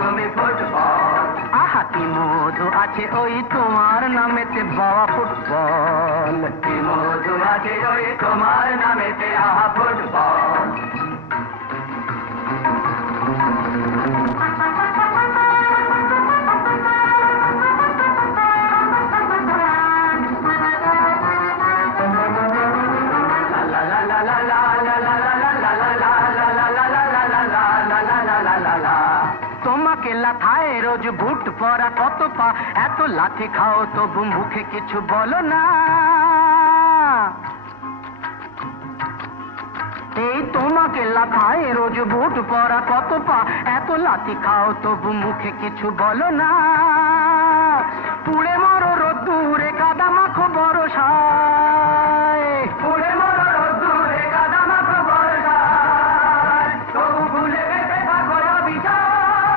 তুমি ফুটবল। আহা কি মধু আছে ওই তোমার নামেতে বাবা ফুটবল। কি মধু আছে ওই তোমার নামেতে আহা ফুটবল। তোমাকে লাথায় রোজ বুট পরা কত পা, এত লাথি খাও তবু মুখে কিছু বলো না। এই তোমাকে লাথায় রোজ বুট পরা কত পা, এত লাথি খাও তবু মুখে কিছু বলো না। পুড়ে